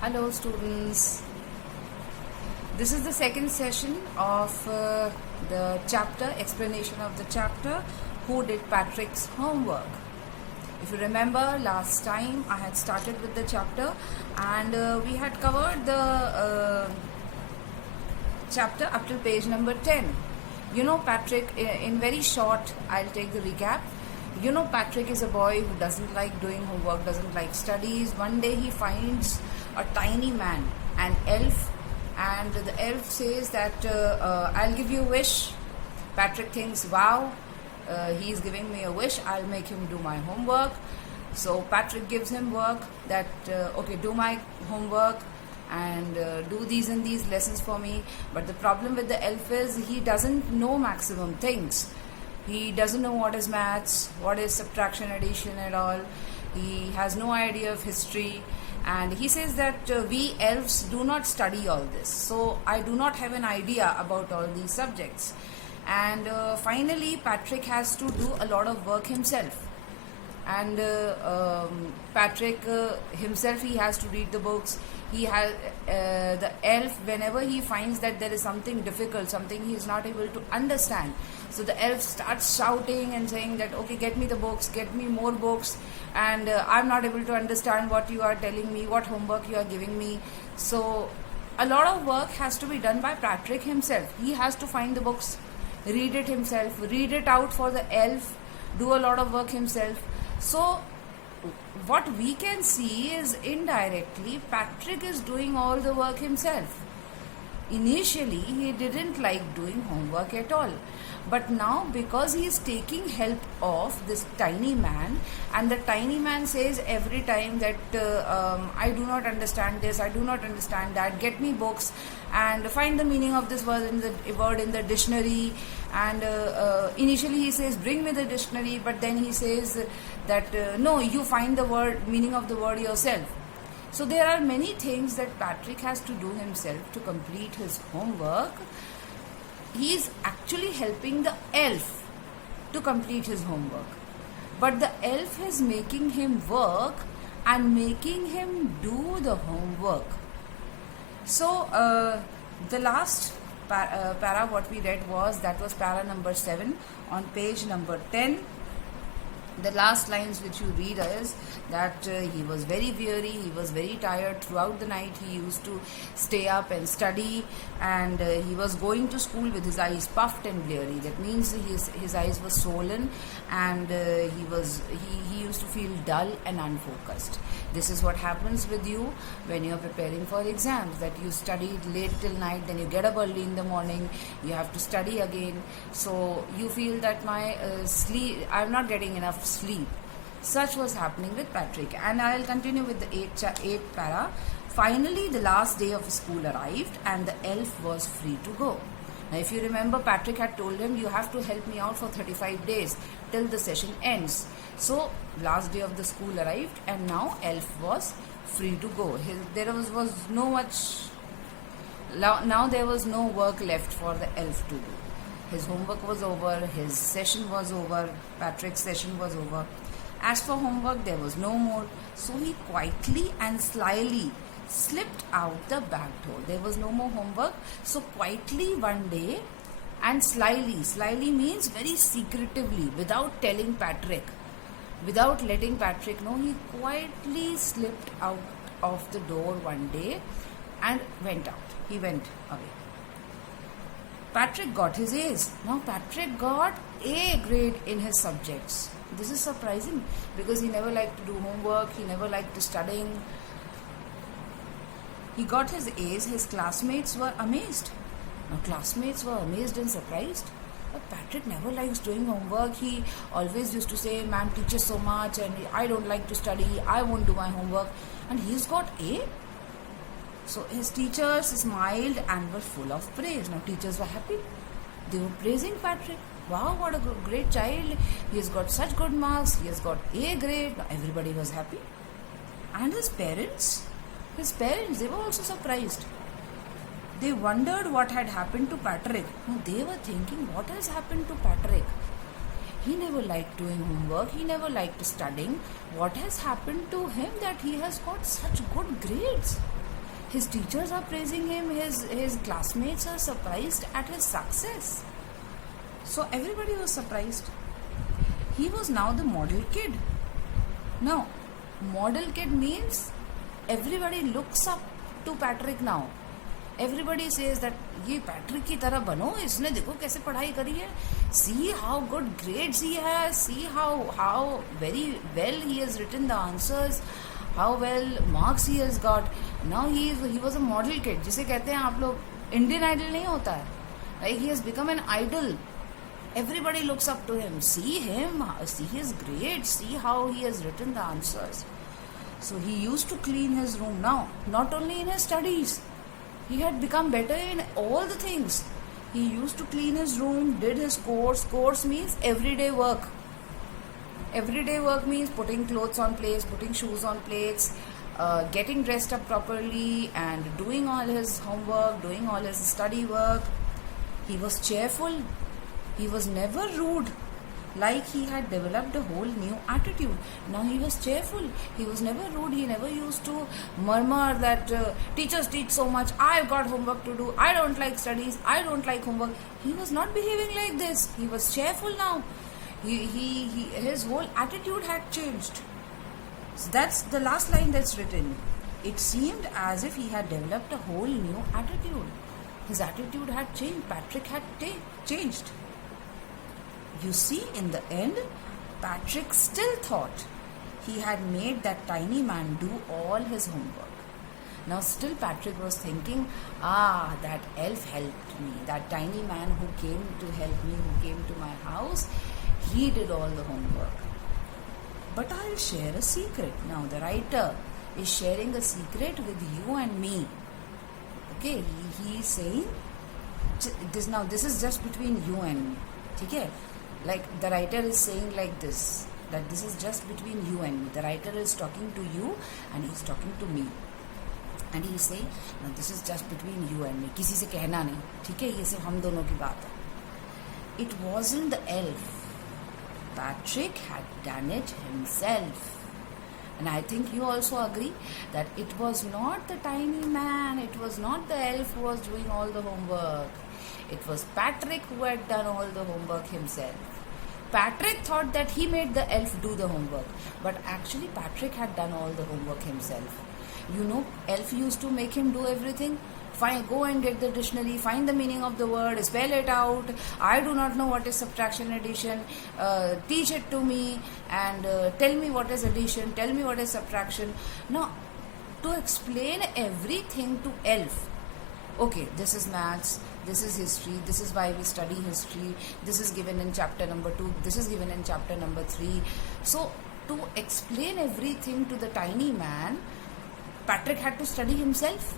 Hello students, this is the second session of the chapter, explanation of the chapter, Who Did Patrick's Homework? If you remember, last time I had started with the chapter and we had covered the chapter up till page number 10. You know, Patrick, in very short, I'll take the recap. You know, Patrick is a boy who doesn't like doing homework, doesn't like studies. One day he finds a tiny man, an elf, and the elf says that I'll give you a wish. Patrick thinks, wow, he's giving me a wish, I'll make him do my homework. So Patrick gives him work that, okay, do my homework and do these and these lessons for me. But the problem with the elf is he doesn't know maximum things. He doesn't know what is maths, what is subtraction, addition and all. He has no idea of history. And he says that we elves do not study all this. So I do not have an idea about all these subjects. And finally, Patrick has to do a lot of work himself. And Patrick himself, he has to read the books. He has the elf, whenever he finds that there is something difficult, something he is not able to understand, so the elf starts shouting and saying that, okay, get me the books, get me more books, and I'm not able to understand what you are telling me, what homework you are giving me. So a lot of work has to be done by Patrick himself. He has to find the books, read it himself, read it out for the elf, do a lot of work himself. So what we can see is indirectly Patrick is doing all the work himself. Initially he didn't like doing homework at all, but now because he is taking help of this tiny man, and the tiny man says every time that I do not understand this, I do not understand that, get me books and find the meaning of this word in the dictionary. And initially he says bring me the dictionary, but then he says that no, you find the word, meaning of the word yourself. So there are many things that Patrick has to do himself to complete his homework. He is actually helping the elf to complete his homework, but the elf is making him work and making him do the homework. So the last para what we read was para number 7 on page number 10. The last lines which you read is that he was very weary, he was very tired throughout the night. He used to stay up and study, and he was going to school with his eyes puffed and bleary. That means his eyes were swollen, and he used to feel dull and unfocused. This is what happens with you when you are preparing for exams, that you studied late till night, then you get up early in the morning, you have to study again. So you feel that my I'm not getting enough sleep. Such was happening with Patrick. And I'll continue with the 8th para. Finally, the last day of school arrived and the elf was free to go. Now, if you remember, Patrick had told him, you have to help me out for 35 days till the session ends. So, last day of the school arrived and now elf was free to go. There was no work left for the elf to do. His homework was over, his session was over, Patrick's session was over. As for homework, there was no more. So he quietly and slyly slipped out the back door. There was no more homework. So quietly one day and slyly means very secretively, without telling Patrick, without letting Patrick know, he quietly slipped out of the door one day and went out. He went away. Patrick got his A's. Now Patrick got A grade in his subjects. This is surprising because he never liked to do homework, he never liked studying. He got his A's, his classmates were amazed. Now classmates were amazed and surprised. But Patrick never likes doing homework. He always used to say, ma'am teaches so much and I don't like to study, I won't do my homework. And he's got A. So his teachers smiled and were full of praise. Now teachers were happy. They were praising Patrick. Wow, what a great child. He has got such good marks. He has got A grade. Now everybody was happy. And his parents, they were also surprised. They wondered what had happened to Patrick. Now they were thinking, what has happened to Patrick? He never liked doing homework. He never liked studying. What has happened to him that he has got such good grades? His teachers are praising him, his classmates are surprised at his success. So everybody was surprised. He was now the model kid. Now, model kid means everybody looks up to Patrick now. Everybody says that ये Patrick की तरह बनो, इसने देखो कैसे पढ़ाई करी है. See how good grades he has. See how very well he has written the answers. How well marks he has got. Now he was a model kid. जिसे कहते हैं आप लोग, Indian Idol नहीं होता है. Like he has become an idol. Everybody looks up to him. See him. See his grades. See how he has written the answers. So he used to clean his room now. Not only in his studies. He had become better in all the things. He used to clean his room, did his course. Course means everyday work. Everyday work means putting clothes on place, putting shoes on plates, getting dressed up properly and doing all his homework, doing all his study work. He was cheerful. He was never rude. Like he had developed a whole new attitude. Now he was cheerful. He was never rude. He never used to murmur that teachers teach so much. I've got homework to do. I don't like studies. I don't like homework. He was not behaving like this. He was cheerful now. His whole attitude had changed. So that's the last line that's written. It seemed as if he had developed a whole new attitude. His attitude had changed. Patrick had changed. You see, in the end, Patrick still thought he had made that tiny man do all his homework. Now still Patrick was thinking, that elf helped me. That tiny man who came to help me, who came to my house, he did all the homework. But I'll share a secret. Now the writer is sharing a secret with you and me. Okay, he is saying, this is just between you and me. Okay? Like the writer is saying like this, that this is just between you and me. The writer is talking to you and he is talking to me. And he is saying, no, this is just between you and me. किसी से कहना नहीं, ठीक है? ये सिर्फ हम दोनों की बात है. It wasn't the elf. Patrick had done it himself. And I think you also agree that it was not the tiny man, it was not the elf who was doing all the homework. It was Patrick who had done all the homework himself. Patrick thought that he made the elf do the homework, but actually Patrick had done all the homework himself. You know, elf used to make him do everything. Go and get the dictionary, find the meaning of the word, spell it out. I do not know what is subtraction, addition. Teach it to me and tell me what is addition, tell me what is subtraction. Now, to explain everything to elf, okay, this is maths, this is history, this is why we study history, this is given in chapter number 2, this is given in chapter number 3. So, to explain everything to the tiny man, Patrick had to study himself.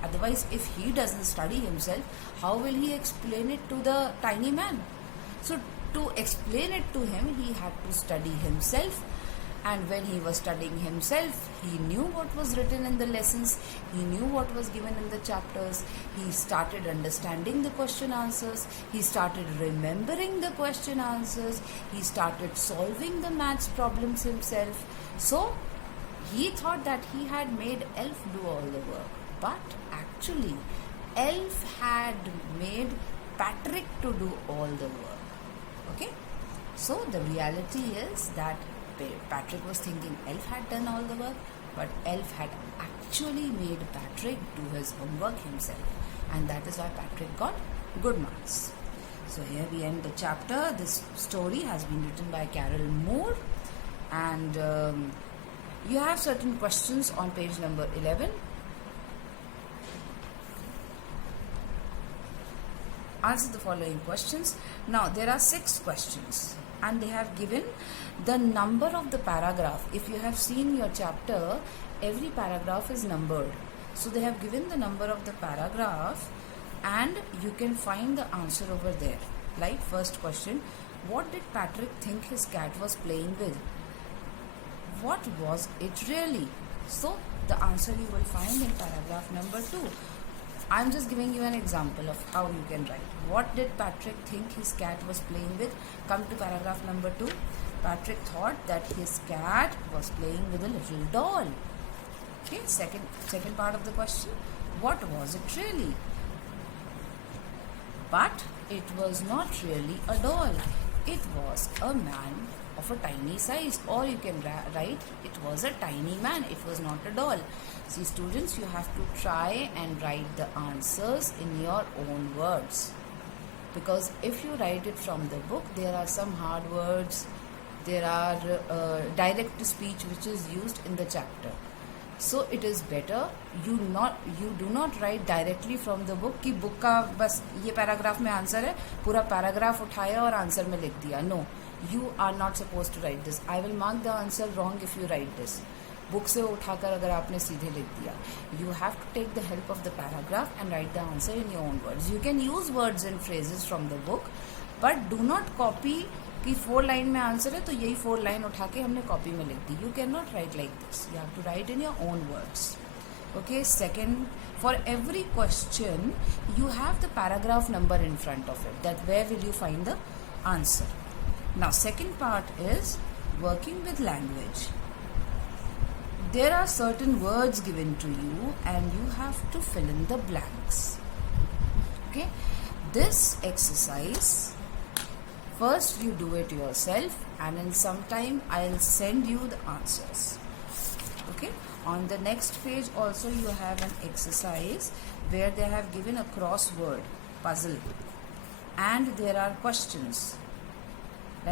Otherwise, if he doesn't study himself, how will he explain it to the tiny man? So, to explain it to him, he had to study himself. And when he was studying himself, he knew what was written in the lessons, he knew what was given in the chapters, he started understanding the question answers, he started remembering the question answers, he started solving the maths problems himself. So, he thought that he had made elf do all the work. But actually, elf had made Patrick to do all the work. Okay? So, the reality is that Patrick was thinking elf had done all the work, but elf had actually made Patrick do his homework himself. And that is why Patrick got good marks. So, here we end the chapter. This story has been written by Carol Moore. And you have certain questions on page number 11. Answer the following questions. Now, there are 6 questions and they have given the number of the paragraph. If you have seen your chapter, every paragraph is numbered. So, they have given the number of the paragraph and you can find the answer over there. Like first question, what did Patrick think his cat was playing with? What was it really? So, the answer you will find in paragraph number 2. I'm just giving you an example of how you can write. What did Patrick think his cat was playing with? Come to paragraph number 2. Patrick thought that his cat was playing with a little doll. Okay. Okay, second part of the question. What was it really? But it was not really a doll. It was a man of a tiny size, or you can write it was a tiny man. It was not a doll. See students, you have to try and write the answers in your own words, because if you write it from the book, there are some hard words, there are direct speech which is used in the chapter. So it is better you do not write directly from the book कि book का बस ये paragraph में answer है, पूरा paragraph उठाया और answer में लिख दिया. No, you are not supposed to write this. I will mark the answer wrong if you write this. Book से उठाकर अगर आपने सीधे लिख दिया. You have to take the help of the paragraph and write the answer in your own words. You can use words and phrases from the book, but do not copy कि 4 line में answer है तो यही 4 line उठा के हमने copy में लिख दी. You can not write like this. You have to write in your own words. Okay, second, for every question you have the paragraph number in front of it, that where will you find the answer. Now second part is working with language. There are certain words given to you and you have to fill in the blanks. Okay, this exercise, first you do it yourself and in some time I'll send you the answers. Okay, on the next page also you have an exercise where they have given a crossword puzzle and there are questions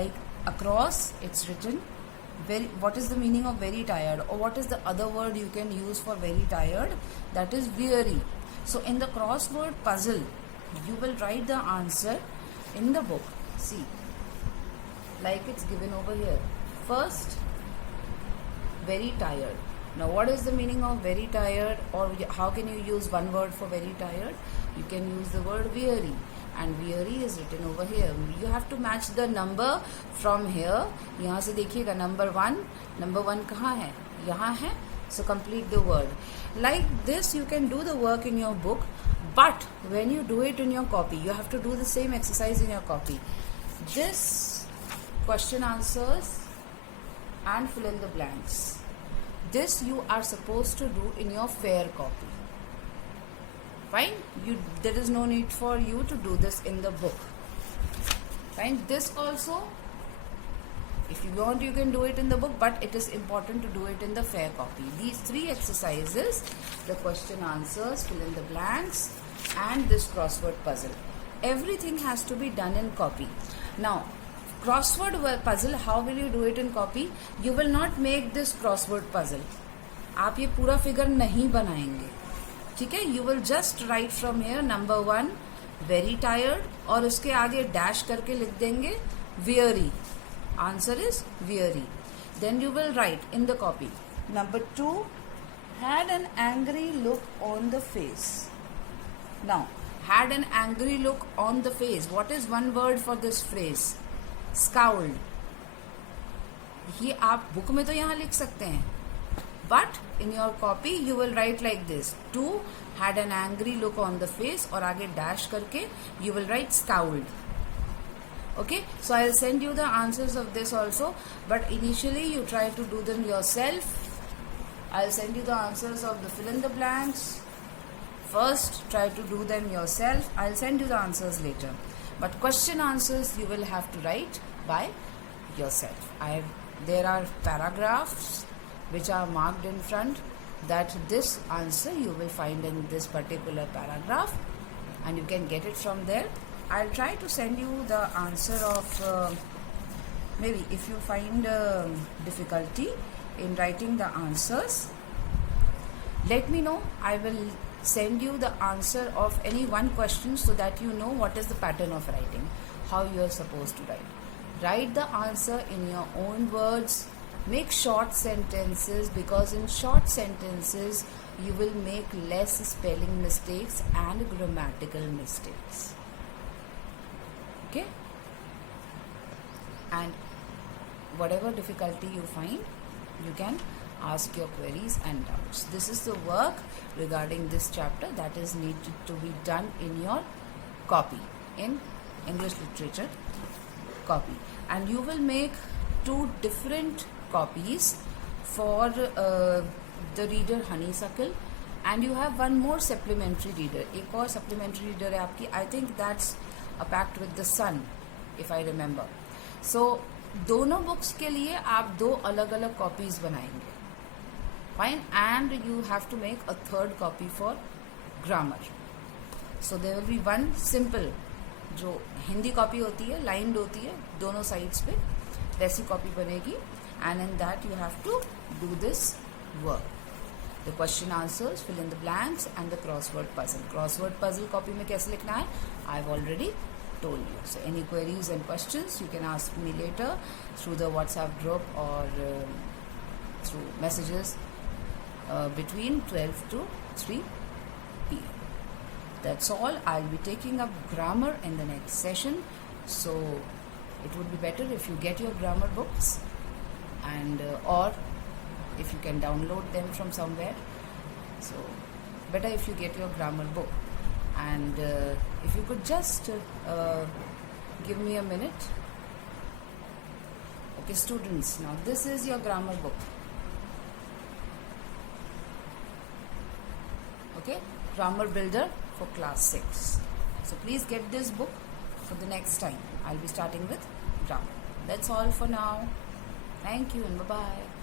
like across it's written what is the meaning of very tired, or what is the other word you can use for very tired, that is weary. So in the crossword puzzle you will write the answer in the book. See, like it's given over here. First, very tired. Now what is the meaning of very tired, or how can you use one word for very tired? You can use the word weary, and weary is written over here. You have to match the number from here. यहाँ से देखिएगा number 1 कहाँ है? यहाँ है. So complete the word. Like this you can do the work in your book, but when you do it in your copy, you have to do the same exercise in your copy. This question answers and fill in the blanks. This you are supposed to do in your fair copy. Fine? There is no need for you to do this in the book. Fine? This also, if you want, you can do it in the book, but it is important to do it in the fair copy. These 3 exercises, the question answers, fill in the blanks, and this crossword puzzle. Everything has to be done in copy. Now, crossword puzzle, how will you do it in copy? You will not make this crossword puzzle. आप ये पूरा figure नहीं बनाएंगे. ठीक है, you will just write from here number 1 very tired और उसके आगे डैश करके लिख देंगे weary. Answer is weary. Then you will write in the copy number 2 had an angry look on the face. Now had an angry look on the face, what is one word for this phrase? Scowled. ये आप book में तो यहाँ लिख सकते हैं, but in your copy you will write like this. 2 had an angry look on the face और आगे dash करके you will write scowled. Okay, so I'll send you the answers of this also, but initially you try to do them yourself. I'll send you the answers of the fill in the blanks. First try to do them yourself. I'll send you the answers later, but question answers you will have to write by yourself. There are paragraphs which are marked in front, that this answer you will find in this particular paragraph and you can get it from there. I'll try to send you the answer of maybe if you find difficulty in writing the answers, let me know. I will send you the answer of any one question so that you know what is the pattern of writing, how you are supposed to write. Write the answer in your own words. Make short sentences, because in short sentences you will make less spelling mistakes and grammatical mistakes. Okay? And whatever difficulty you find, you can ask your queries and doubts. This is the work regarding this chapter that is needed to be done in your copy, in English literature copy. And you will make 2 different copies for the reader Honeysuckle, and you have one more supplementary reader. एक और supplementary reader है आपकी. I think that's A Pact with the Sun, if I remember. So दोनों books के लिए आप 2 अलग अलग कॉपीज बनाएंगे. Fine, and you have to make a third copy for grammar. So there will be one simple जो Hindi copy होती है, लाइन्ड होती है दोनों साइड्स पे, वैसी कॉपी बनेगी. And in that you have to do this work. The question answers, fill in the blanks, and the crossword puzzle. Crossword puzzle copy में कैसे लिखना है? I've already told you. So any queries and questions you can ask me later through the WhatsApp group or through messages between 12 to 3 p.m. That's all. I'll be taking up grammar in the next session. So it would be better if you get your grammar books, and or if you can download them from somewhere. So better if you get your grammar book. And if you could just give me a minute. Okay, students, now this is your grammar book. Okay, Grammar Builder for class 6. So please get this book for the next time. I'll be starting with grammar. That's all for now. Thank you and bye-bye.